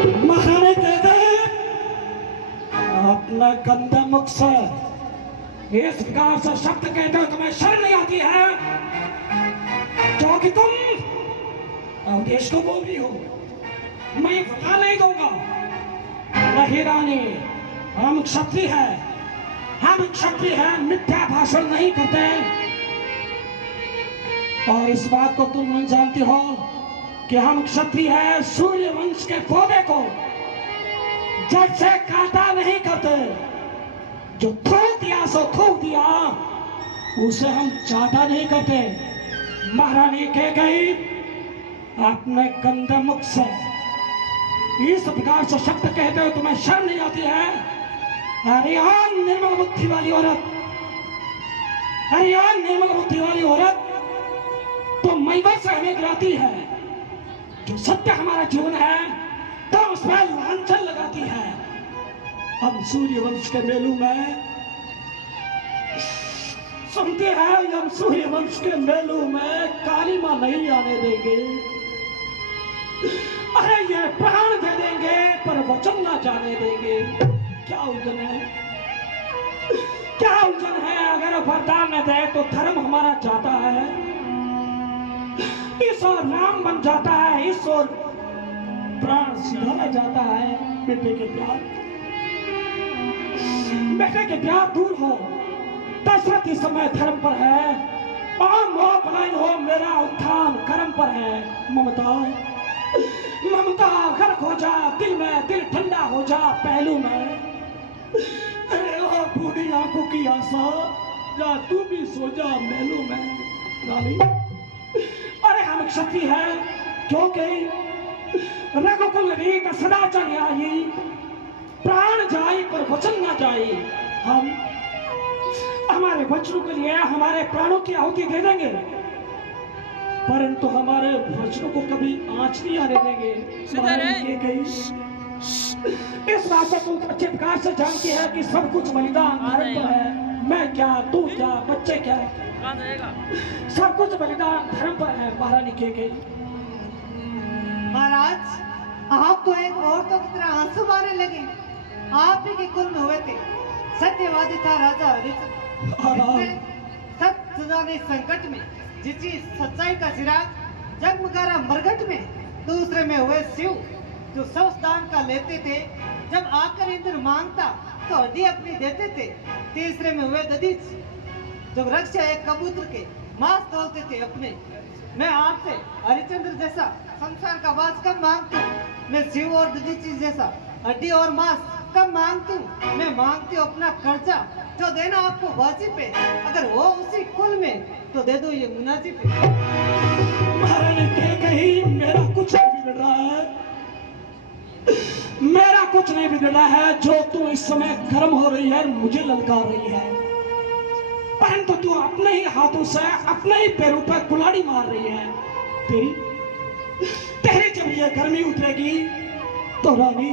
महारानी कहते अपना गंदा मुख से इस प्रकार से शब्द कहते हो तुम्हें शर्म नहीं आती है? जो कि तुम अवधेश को बोल रही हो, मैं बता नहीं दूंगा। नहीं रानी, हम क्षत्रिय है, मिथ्या भाषण नहीं करते। और इस बात को तुम नहीं जानती हो कि हम क्षत्रिय है, सूर्य वंश के पौधे को जड़ से काटा नहीं करते। जो थूक दिया सो थूक दिया, उसे हम चाटा नहीं करते। महारानी कह गई अपने गंदे मुख से इस प्रकार से शब्द कहते हो तुम्हें शर्म नहीं आती है? अरियान निर्मल बुद्धि वाली औरत, अरियान निर्मल बुद्धि वाली औरत तो मैवर से हमें गिराती है। जो सत्य हमारा जीवन है तो उसमें लांछन लगाती है। हम सूर्यवंश के मेलू में सुनते हैं, हम सूर्यवंश के मेलू में काली मां नहीं आने देंगे। अरे ये प्राण दे देंगे पर वचन ना जाने देंगे। क्या उलझन है, क्या उलझन है? अगर वरदान न दे तो धर्म हमारा जाता है, इस और नाम बन जाता है, इस और प्राण सीधा जाता है। बेटे के प्यार दूर हो। दशरथ इस समय धर्म पर है, और मोह भलाई हो, मेरा उत्थान कर्म पर है। ममता गर्क हो जा दिल में, दिल ठंडा हो जा पहलू में। अरे ओ बूढ़ी आंखों की आशा, जा तू भी सो जा महलू में। रानी, अरे हम क्षत्रिय है क्योंकि रघुकुल रीत सदा चल आई। प्राण जाए पर वचन ना जाए। हम हमारे वचनों के लिए हमारे प्राणों की आहुति दे देंगे, परंतु हमारे वचनों को कभी आंच नहीं आने देंगे। इस बात को तुम अच्छे प्रकार से जानती है कि सब कुछ बलिदान धर्म पर है। मैं क्या, तू क्या, बच्चे क्या, सब कुछ बलिदान धर्म पर है। महारानी कह गई। महाराज, आप तो एक औरतों की तरह आंसू बहाने लगे। आप ही के कुल में हुए थे, सत्यवादी था राजा हरिश्चंद्र। सत्य सजाने संकट में जिसकी सच्चाई का चिराग जगमगा मरघट में। दूसरे में हुए शिव जो सब दान का लेते थे, जब आकर इंद्र मांगता तो हड्डी अपनी देते थे। तीसरे में हुए दधीच जब रक्षा एक कबूतर के मांस तोलते थे अपने। मैं आपसे हरिश्चंद्र जैसा संसार का वास कब मांगती हूँ। मैं शिव और दधीचि जैसा हड्डी और मांस कब मांगती हूँ। मैं मांगती हूँ अपना खर्चा जो देना आपको वाजिब है। अगर हो उसी कुल में तो दे दो ये मुनासिब है। महारानी कह गई मेरा कुछ नहीं बिगड़ रहा है, मेरा कुछ नहीं बिगड़ रहा है। जो तू इस समय गर्म हो रही है, मुझे ललकार रही है, परंतु तू अपने ही हाथों से अपने ही पैरों पर कुल्हाड़ी मार रही है। तेरी जब ये गर्मी उतरेगी तो रानी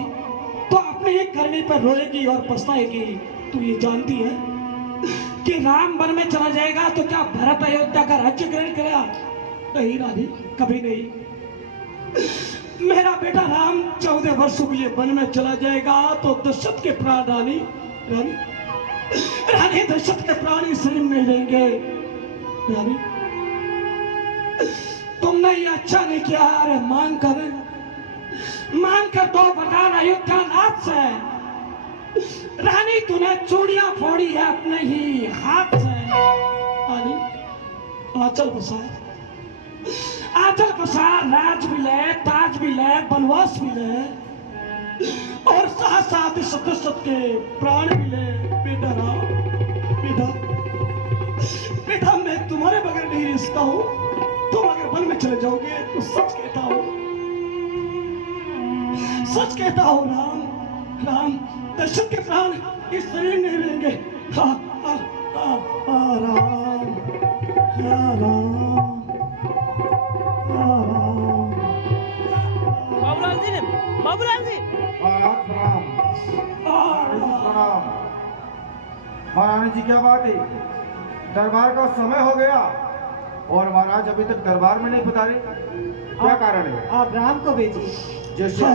तो अपने ही गर्मी पर रोएगी और पछताएगी। तू ये जानती है कि राम वन में चला जाएगा तो क्या भरत अयोध्या का राज्य ग्रहण करेगा? नहीं रानी, कभी नहीं। मेरा बेटा राम 14 वर्षों के लिए वन में चला जाएगा तो दशरथ के प्राण रानी दशरथ के प्राण इस शरीर में रहेंगे। रानी, तुमने ये अच्छा नहीं किया। अरे मांग कर दो वरदान अयोध्या नाथ से। रानी, तूने चूड़ियां फोड़ी है अपने ही हाथ से। रानी, आंचल पसार, राज भी ले, ताज भी ले, वनवास भी ले, और साथ दशरथ के प्राण भी ले। बेटा राम, बेटा मैं तुम्हारे बगैर नहीं रह सकता हूँ। तुम अगर वन में चले जाओगे तो सच कहता हूँ राम दशरथ के प्राण इस शरीर नहीं रहेंगे। बाबूलाल जी महारानी जी, क्या बात है? दरबार का समय हो गया और महाराज अभी तक दरबार में नहीं पधारे, क्या कारण है? आप राम को भेजिए। जैसे